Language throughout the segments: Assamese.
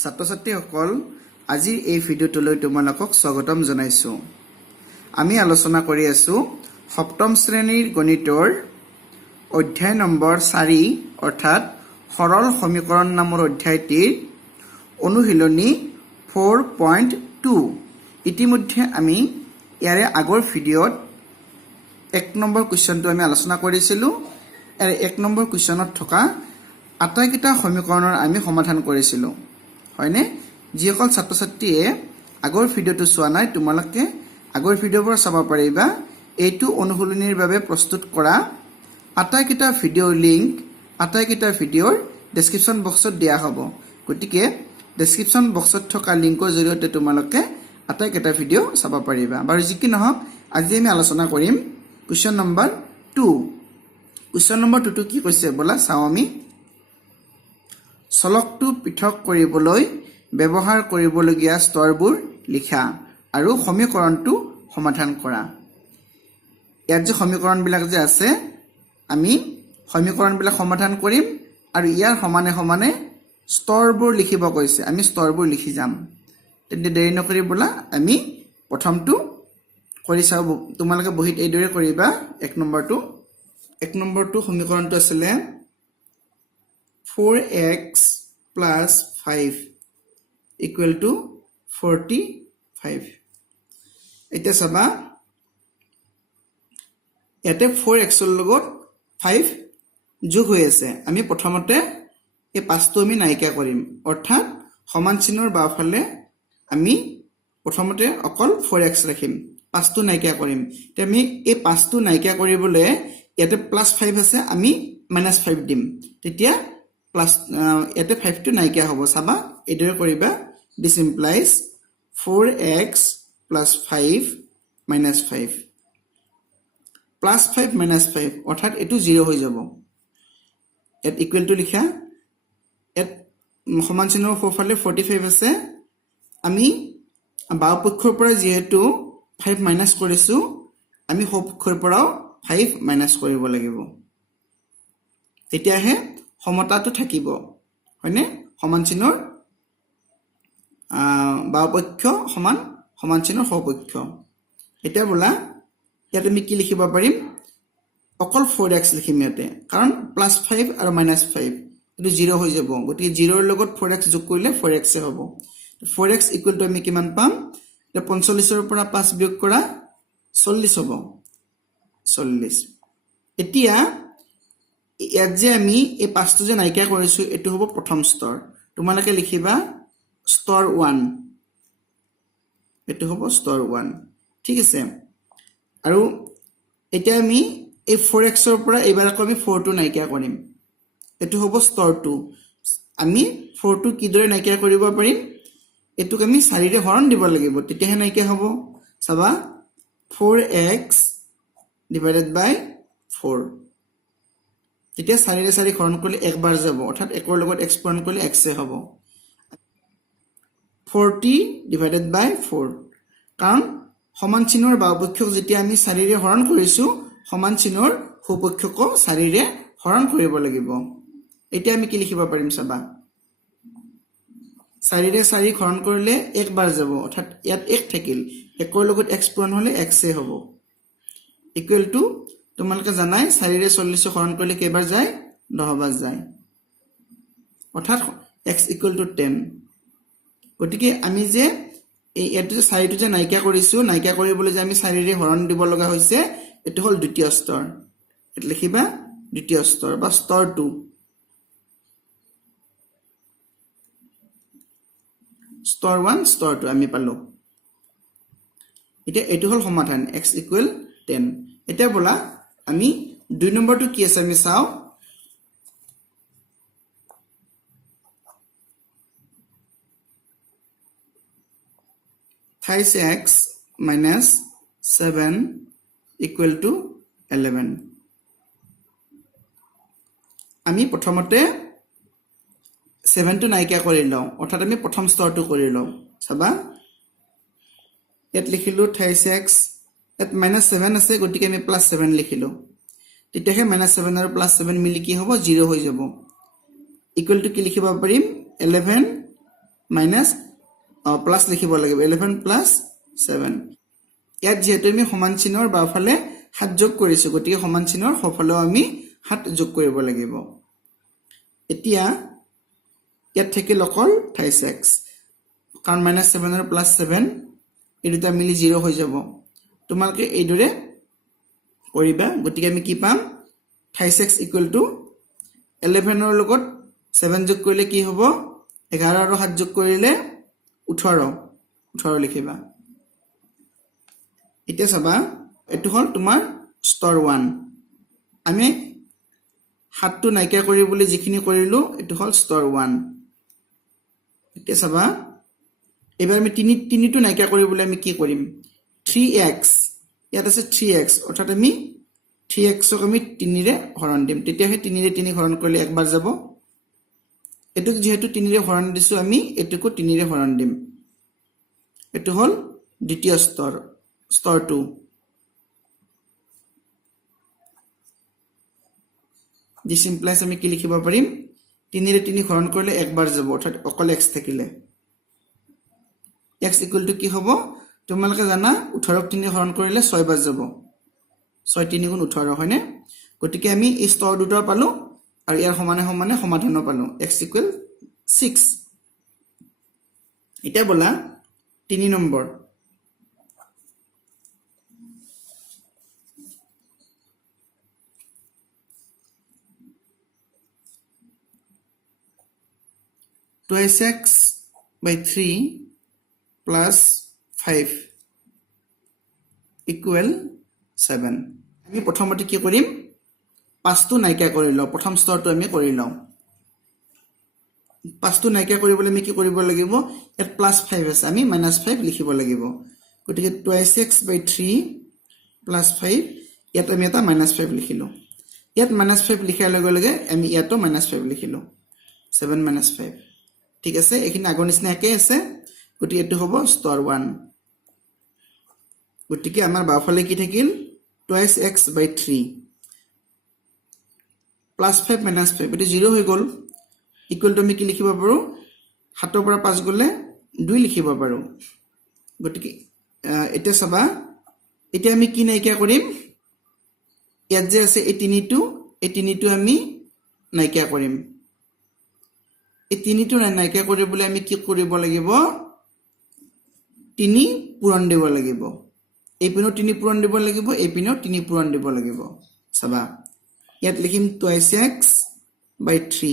ছাত্ৰ ছাত্ৰীসকল আজিৰ এই ভিডিঅ'টোলৈ তোমালোকক স্বাগতম জনাইছোঁ। আমি আলোচনা কৰি আছোঁ সপ্তম শ্ৰেণীৰ গণিতৰ অধ্যায় নম্বৰ চাৰি অৰ্থাৎ সৰল সমীকৰণ নামৰ অধ্যায়টিৰ অনুশীলনী ফ'ৰ পইণ্ট টু। ইতিমধ্যে আমি ইয়াৰে আগৰ ভিডিঅ'ত এক নম্বৰ কুৱেশ্যনটো আমি আলোচনা কৰিছিলোঁ। ইয়াৰে এক নম্বৰ কুৱেশ্যনত থকা আটাইকেইটা সমীকৰণৰ আমি সমাধান কৰিছিলোঁ। হয়নে? যিসকল ছাত্ৰ ছাত্ৰীয়ে আগৰ ভিডিঅ'টো চোৱা নাই তোমালোকে আগৰ ভিডিঅ'বোৰ চাব পাৰিবা। এইটো অনুশীলনীৰ বাবে প্ৰস্তুত কৰা আটাইকেইটা ভিডিঅ'ৰ লিংক আটাইকেইটা ভিডিঅ'ৰ ডেছক্ৰিপশ্যন বক্সত দিয়া হ'ব। গতিকে ডেছক্ৰিপশ্যন বক্সত থকা লিংকৰ জৰিয়তে তোমালোকে আটাইকেইটা ভিডিঅ' চাব পাৰিবা। বাৰু যি কি নহওক আজি আমি আলোচনা কৰিম question number two. Question number টুটো কি কৈছে? বোলা চাওঁ আমি। চলকটো পৃথক কৰিবলৈ ব্যৱহাৰ কৰিবলগীয়া স্তৰবোৰ লিখা আৰু সমীকৰণটো সমাধান কৰা। ইয়াত যে সমীকৰণবিলাক যে আছে আমি সমীকৰণবিলাক সমাধান কৰিম আৰু ইয়াৰ সমানে সমানে স্তৰবোৰ লিখিব কৈছে। আমি স্তৰবোৰ লিখি যাম। তেন্তে দেৰি নকৰি বোলা আমি প্ৰথমটো কৰি চাওঁ। তোমালোকে বহীত এইদৰে কৰিবা। এক নম্বৰটো। এক নম্বৰটো সমীকৰণটো আছিলে four x plus five equal to forty five এতিয়া চাবা, ইয়াতে ফ'ৰ এক্সৰ লগত ফাইভ যোগ হৈ আছে। আমি প্ৰথমতে এই পাঁচটো আমি নাইকিয়া কৰিম। অৰ্থাৎ সমান চিহ্নৰ বাওঁফালে আমি প্ৰথমতে অকল ফ'ৰ এক্স ৰাখিম। পাঁচটো নাইকিয়া কৰিম। এতিয়া আমি এই পাঁচটো নাইকিয়া কৰিবলৈ ইয়াতে প্লাছ ফাইভ আছে, আমি মাইনাছ ফাইভ দিম। তেতিয়া প্লাছ ইয়াতে ফাইভটো নাইকিয়া হ'ব। চাবা এইদৰে কৰিবা this implies four x plus five minus five plus five minus five অৰ্থাৎ এইটো জিৰ' হৈ যাব। ইয়াত ইকুৱেলটো লিখা ইয়াত সমান চিহ্নৰ সোঁফালে ফৰ্টি ফাইভ আছে। আমি বাওঁপক্ষৰ পৰা যিহেতু ফাইভ মাইনাছ কৰিছোঁ আমি সোঁপক্ষৰ পৰাও ফাইভ মাইনাছ কৰিব লাগিব। তেতিয়াহে সমতাটো থাকিব হয়নে? সমান চিহ্নৰ বাওঁপক্ষ সমান সমান চিহ্নৰ সপক্ষ। এতিয়া বোলা ইয়াত আমি কি লিখিব পাৰিম? অকল ফ'ৰ এক্স লিখিম ইয়াতে কাৰণ প্লাছ ফাইভ আৰু মাইনাছ ফাইভ এইটো জিৰ' হৈ যাব। গতিকে জিৰ'ৰ লগত ফ'ৰ এক্স যোগ কৰিলে ফ'ৰ এক্সে হ'ব। ফ'ৰ এক্স ইকুৱেল টু আমি কিমান পাম? এতিয়া পঞ্চল্লিছৰ পৰা পাঁচ বিয়োগ কৰা চল্লিছ হ'ব। চল্লিছ এতিয়া ইয়াত যে আমি এই পাঁচটো যে নাইকিয়া কৰিছোঁ এইটো হ'ব প্ৰথম স্তৰ। তোমালোকে লিখিবা স্তৰ ওৱান। এইটো হ'ব স্তৰ ওৱান। ঠিক আছে? আৰু এতিয়া আমি এই ফ'ৰ এক্সৰ পৰা এইবাৰ আকৌ আমি ফ'ৰটো নাইকিয়া কৰিম। এইটো হ'ব স্তৰ টু আমি ফ'ৰটো কিদৰে নাইকিয়া কৰিব পাৰিম? এইটোক আমি চাৰিৰে হৰণ দিব লাগিব। তেতিয়াহে নাইকিয়া হ'ব। চাবা? Four x divided by four তেতিয়া চাৰিৰে চাৰি হৰণ কৰিলে একবাৰ যাব অৰ্থাৎ একৰ লগত এক্স পূৰণ কৰিলে এক্সে হ'ব। ফৰ্টি ডিভাইডেড বাই ফ'ৰ কাৰণ সমান চিহ্নৰ বাওপক্ষক যেতিয়া আমি চাৰিৰে হৰণ কৰিছোঁ সমান চিহ্নৰ সুপক্ষকো চাৰিৰে হৰণ কৰিব লাগিব। এতিয়া আমি কি লিখিব পাৰিম চাবা? চাৰিৰে চাৰি হৰণ কৰিলে একবাৰ যাব অৰ্থাৎ ইয়াত এক থাকিল। একৰ লগত এক্স পূৰণ হ'লে এক্সে হ'ব। ইকুৱেল টু তোমালোকে জানাই চাৰিৰে চল্লিছক হৰণ কৰিলে কেইবাৰ যায়? দহবাৰ যায়। অৰ্থাৎ এক্স ইকুৱেল টু টেন গতিকে আমি যে এই ইয়াত যে চাৰিটো যে নাইকিয়া কৰিছোঁ নাইকিয়া কৰিবলৈ যে আমি চাৰিৰে হৰণ দিব লগা হৈছে এইটো হ'ল দ্বিতীয় স্তৰ। এইটো লিখিবা দ্বিতীয় স্তৰ বা স্তৰ টু স্তৰ ওৱান স্তৰ টু আমি পালোঁ। এতিয়া এইটো হ'ল সমাধান এক্স ইকুৱেল টেন এতিয়া বোলা আমি দুই নম্বৰটো কি আছে আমি চাওঁ? Thrice x minus seven equal to eleven আমি প্ৰথমতে ছেভেনটো নাইকিয়া কৰি লওঁ। অৰ্থাৎ আমি প্ৰথম স্তৰটো কৰি লওঁ। চাবা? ইয়াত লিখিলোঁ থাইছ এক্স ইয়াত মাইনাছ ছেভেন আছে গতিকে আমি প্লাছ ছেভেন লিখিলোঁ। তেতিয়াহে মাইনাছ ছেভেন আৰু প্লাছ ছেভেন মিলি কি হ'ব? জিৰ' হৈ যাব। ইকুৱেল টু কি লিখিব পাৰিম? এলেভেন মাইনাছ প্লাছ লিখিব লাগিব। ইলেভেন প্লাছ ছেভেন ইয়াত যিহেতু আমি সমান চিহ্নৰ বাওঁফালে সাত যোগ কৰিছোঁ গতিকে সমান চিহ্নৰ সোঁফালেও আমি সাত যোগ কৰিব লাগিব। এতিয়া ইয়াত থাকিল অকল থাৰ্টি ছিক্স কাৰণ মাইনাছ ছেভেন আৰু প্লাছ ছেভেন এই দুটা মিলি জিৰ' হৈ যাব। তোমালোকে এইদৰে কৰিবা। গতিকে আমি কি পাম? থাৰ্টি ছিক্স ইকুৱেল টু এলেভেনৰ লগত ছেভেন যোগ কৰিলে কি হ'ব? এঘাৰ আৰু সাত যোগ কৰিলে ওঠৰ। ওঠৰ লিখিবা। এতিয়া চাবা এইটো হ'ল তোমাৰ স্তৰ ওৱান আমি সাতটো নাইকিয়া কৰিবলৈ যিখিনি কৰিলোঁ এইটো হ'ল স্তৰ ওৱান এতিয়া চাবা এইবাৰ আমি তিনি তিনিটো নাইকিয়া কৰিবলৈ আমি কি কৰিম? থ্ৰী এক্স ইয়াত আছে থ্ৰী এক্স অৰ্থাৎ আমি থ্ৰী এক্সক আমি তিনিৰে হৰণ দিম। তেতিয়া সেই তিনিৰে তিনি হৰণ কৰিলে একবাৰ যাব। এইটোক যিহেতু তিনিৰে হৰণ দিছোঁ আমি এইটোকো তিনিৰে হৰণ দিম। এইটো হ'ল দ্বিতীয় স্তৰ স্তৰ টু দিছ ইমপ্লাইজ আমি কি লিখিব পাৰিম? তিনিৰে তিনি হৰণ কৰিলে একবাৰ যাব অৰ্থাৎ অকল এক্স থাকিলে। এক্স ইকুৱেল টু কি হ'ব? তোমালোকে জানা ওঠৰক তিনি হৰণ কৰিলে ছয়বাৰ যাব। ছয় তিনি গুণ ওঠৰ হয়নে? গতিকে আমি এই স্তৰ দুটা পালোঁ আৰু ইয়াৰ সমানে সমানে সমাধানো পালোঁ। এক্স ইকুৱেল ছিক্স এতিয়া ব'লা তিনি number. Twelve x by three plus five equal seven আমি প্ৰথমতে কি কৰিম? পাঁচটো নাইকিয়া কৰি লওঁ। প্ৰথম স্তৰটো আমি কৰি লওঁ। পাঁচটো নাইকিয়া কৰিবলৈ আমি কি কৰিব লাগিব? ইয়াত প্লাছ ফাইভ আছে। আমি মাইনাছ ফাইভ লিখিব লাগিব। গতিকে twelve x by three plus five ইয়াত আমি এটা মাইনাছ ফাইভ লিখিলোঁ। ইয়াত মাইনাছ ফাইভ লিখাৰ লগে লগে আমি ইয়াতো মাইনাছ ফাইভ লিখিলোঁ। ছেভেন মাইনাছ ফাইভ ঠিক আছে? এইখিনি আগৰ নিচিনা একেই আছে। গতিকে এইটো হ'ব স্তৰ ওৱান গতিকে আমাৰ বাওঁফালে কি থাকিল? Twice x by three plus five minus five এইটো জিৰ' হৈ গ'ল। ইকুৱেলটো আমি কি লিখিব পাৰোঁ? সাতৰ পৰা পাঁচ গ'লে দুই লিখিব পাৰোঁ। গতিকে এতিয়া চাবা এতিয়া আমি কি নাইকিয়া কৰিম? ইয়াত যে আছে এই তিনিটো এই তিনিটো আমি নাইকিয়া কৰিম। এই তিনিটো নাই- নাইকিয়া কৰিবলৈ আমি কি কৰিব লাগিব? তিনি পূৰণ দিব লাগিব। এইপিনেও তিনি পূৰণ দিব লাগিব এইপিনেও তিনি পূৰণ দিব লাগিব। চাবা ইয়াত লিখিম twice x by three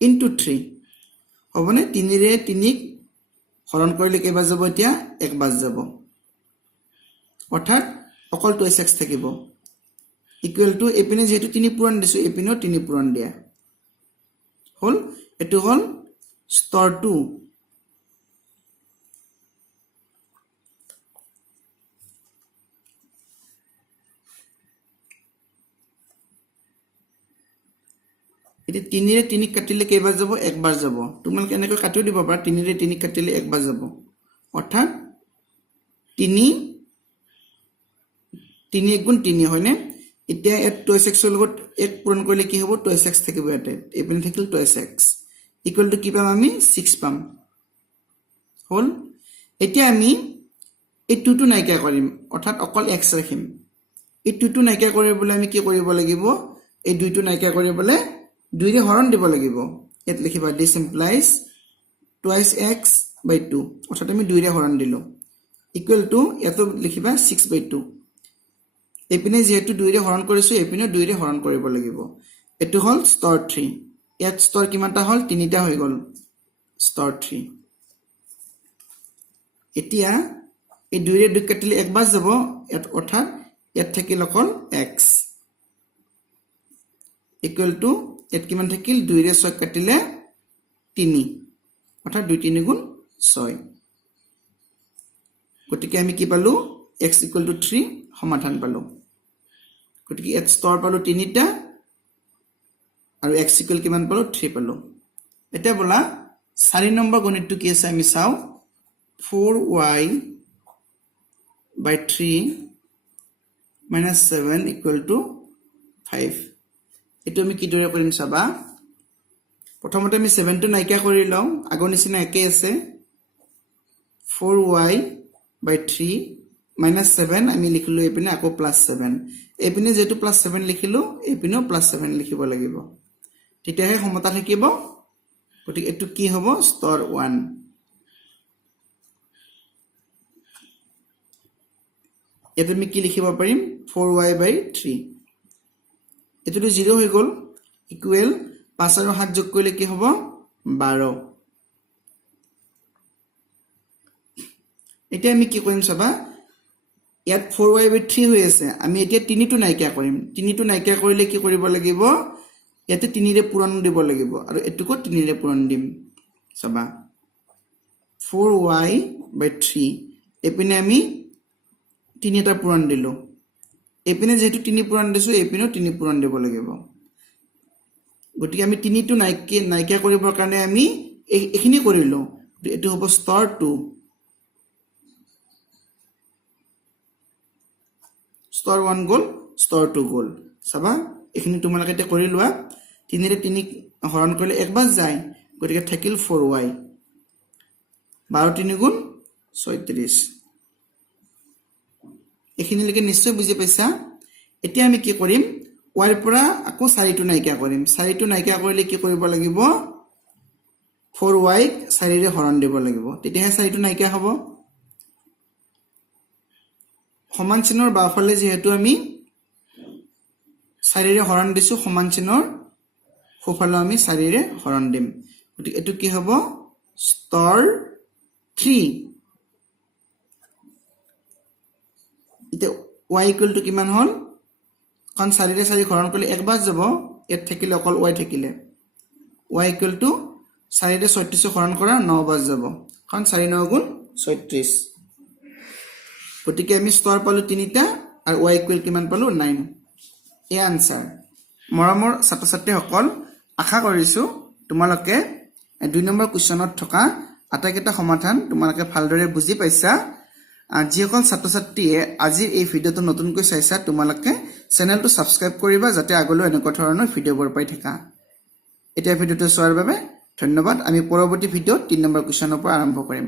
into three হ'বনে? তিনিৰে তিনিক হৰণ কৰিলে কেইবাৰ যাব এতিয়া? একবাৰ যাব। অৰ্থাৎ অকল টুৱাইছ এক্স থাকিব। ইকুৱেল টু এইপিনে যিহেতু তিনি পূৰণ দিছোঁ এইপিনেও তিনি পূৰণ দিয়া। হ'ল এইটো হ'ল স্তৰ টু এতিয়া তিনিৰে তিনিক কাটিলে কেইবাৰ যাব? একবাৰ যাব। তোমালোকে এনেকৈ কাটিও দিব পাৰা। তিনিৰে তিনিক কাটিলে একবাৰ যাব। অৰ্থাৎ তিনি তিনি এক গুণ তিনি, হয়নে? এতিয়া ইয়াত টুৱেছ এক্সৰ লগত এক পূৰণ কৰিলে কি হ'ব? টুৱেছ এক্স থাকিব ইয়াতে। এইপিনে থাকিল টুৱেছ এক্স ইকুৱেল টু কি পাম আমি? ছিক্স পাম। হ'ল? এতিয়া আমি এই টুটো নাইকিয়া কৰিম। অৰ্থাৎ অকল এক্স ৰাখিম। এই টুটো নাইকিয়া কৰিবলৈ আমি কি কৰিব লাগিব? এই দুইটো নাইকিয়া কৰিবলৈ দুইৰে হৰণ দিব লাগিব। ইয়াত লিখিবা দিছ implies twice x by two অৰ্থাৎ আমি দুইৰে হৰণ দিলোঁ। ইকুৱেল টু ইয়াতো লিখিবা ছিক্স বাই টু এইপিনে যিহেতু দুইৰে হৰণ কৰিছোঁ এইপিনে দুইৰে হৰণ কৰিব লাগিব। এইটো হ'ল স্তৰ থ্ৰী ইয়াত স্তৰ কিমানটা হ'ল? তিনিটা হৈ গ'ল স্তৰ থ্ৰী এতিয়া এই দুইৰে দুই কাটিলে একবাৰ যাব। ইয়াত অৰ্থাৎ ইয়াত থাকিল অকল এক্স ইকুৱেল টু ইয়াত কিমান থাকিল? দুইৰে ছয় কাটিলে তিনি। অৰ্থাৎ দুই তিনি গুণ ছয়। গতিকে আমি কি পালোঁ? এক্স ইকুৱেল টু থ্ৰী সমাধান পালোঁ। গতিকে ইয়াত স্তৰ পালোঁ তিনিটা আৰু এক্স ইকুৱেল কিমান পালোঁ? থ্ৰী পালোঁ। এতিয়া বোলা, চাৰি নম্বৰ গণিতটো কি আছে আমি চাওঁ। Four y by three minus seven equal to five. এইটো আমি কিদৰে কৰিম চাবা? প্ৰথমতে আমি ছেভেনটো নাইকিয়া কৰি লওঁ। আগৰ নিচিনা একেই আছে। Four y by three minus seven আমি লিখিলোঁ এইপিনে আকৌ প্লাছ ছেভেন এইপিনে যিহেতু প্লাছ ছেভেন লিখিলোঁ এইপিনেও প্লাছ ছেভেন লিখিব লাগিব। তেতিয়াহে সমতা থাকিব। গতিকে এইটো কি হ'ব? স্তৰ ওৱান ইয়াত আমি কি লিখিব পাৰিম? ফ'ৰ ৱাই বাই থ্ৰী এইটোতো জিৰ' হৈ গ'ল ইকুৱেল পাঁচ আৰু সাত যোগ কৰিলে কি হ'ব? বাৰ। এতিয়া আমি কি কৰিম চাবা? ইয়াত ফ'ৰ ৱাই বাই থ্ৰী হৈ আছে। আমি এতিয়া তিনিটো নাইকিয়া কৰিম। তিনিটো নাইকিয়া কৰিলে কি কৰিব লাগিব? ইয়াতে তিনিৰে পূৰণ দিব লাগিব। আৰু এইটোকো তিনিৰে পূৰণ দিম। চাবা? ফ'ৰ ৱাই বাই থ্ৰী এইপিনে আমি তিনি এটা পূৰণ দিলোঁ। এইপিনে যিহেতু তিনি পূৰণ দিছোঁ এইপিনেও তিনি পূৰণ দিব লাগিব। গতিকে আমি তিনিটো নাইকিয়া নাইকিয়া কৰিবৰ কাৰণে আমি এই- এইখিনি কৰিলোঁ। এইটো হ'ব স্তৰ টু। স্তৰ ওৱান গ'ল স্তৰ টু গ'ল। চাবা এইখিনি তোমালোকে এতিয়া কৰি লোৱা। তিনিৰে তিনি হৰণ কৰিলে একবাৰ যায় গতিকে থাকিল ফ'ৰ ৱাই বাৰ তিনি গুণ ছয়ত্ৰিছ এইখিনিলৈকে নিশ্চয় বুজি পাইছা। এতিয়া আমি কি কৰিম? ৱাইৰ পৰা আকৌ চাৰিটো নাইকিয়া কৰিম। চাৰিটো নাইকিয়া কৰিলে কি কৰিব লাগিব? ফ'ৰ ৱাইক চাৰিৰে হৰণ দিব লাগিব। তেতিয়াহে চাৰিটো নাইকিয়া হ'ব। সমান চিনৰ বাওঁফালে যিহেতু আমি চাৰিৰে হৰণ দিছোঁ সমান চিনৰ সোঁফালেও আমি চাৰিৰে হৰণ দিম। গতিকে এইটো কি হ'ব? স্তৰ থ্ৰী। এতিয়া ৱাই ইকুৱেলটো কিমান হ'ল? কাৰণ চাৰিৰে চাৰি হৰণ কৰিলে একবাৰ যাব ইয়াত থাকিলে অকল ৱাই থাকিলে। ৱাই ইকুৱেল টু চাৰিৰে ছয়ত্ৰিছক হৰণ কৰা ন বাৰ যাব। কাৰণ চাৰি ন গুণ ছয়ত্ৰিছ গতিকে আমি স্তৰ পালোঁ তিনিটা আৰু ৱাই ইকুৱেল কিমান পালোঁ নাইন এয়া আনচাৰ মৰমৰ ছাত্ৰ ছাত্ৰীসকল আশা কৰিছোঁ তোমালোকে দুই নম্বৰ কুৱেশ্যনত থকা আটাইকেইটা সমাধান তোমালোকে ভালদৰে বুজি পাইছা। যিসকল ছাত্ৰ ছাত্ৰীয়ে আজিৰ এই ভিডিঅ'টো নতুনকৈ চাইছা, তোমালোকে চেনেলটো ছাবস্ক্ৰাইব কৰিবা যাতে আগলৈ এনেকুৱা ধৰণৰ ভিডিঅ'বোৰ পাই থাকা। এতিয়া ভিডিঅ'টো চোৱাৰ বাবে ধন্যবাদ। আমি পৰৱৰ্তী ভিডিঅ'ত তিনি নম্বৰ কুৱেশ্যনৰ পৰা আৰম্ভ কৰিম।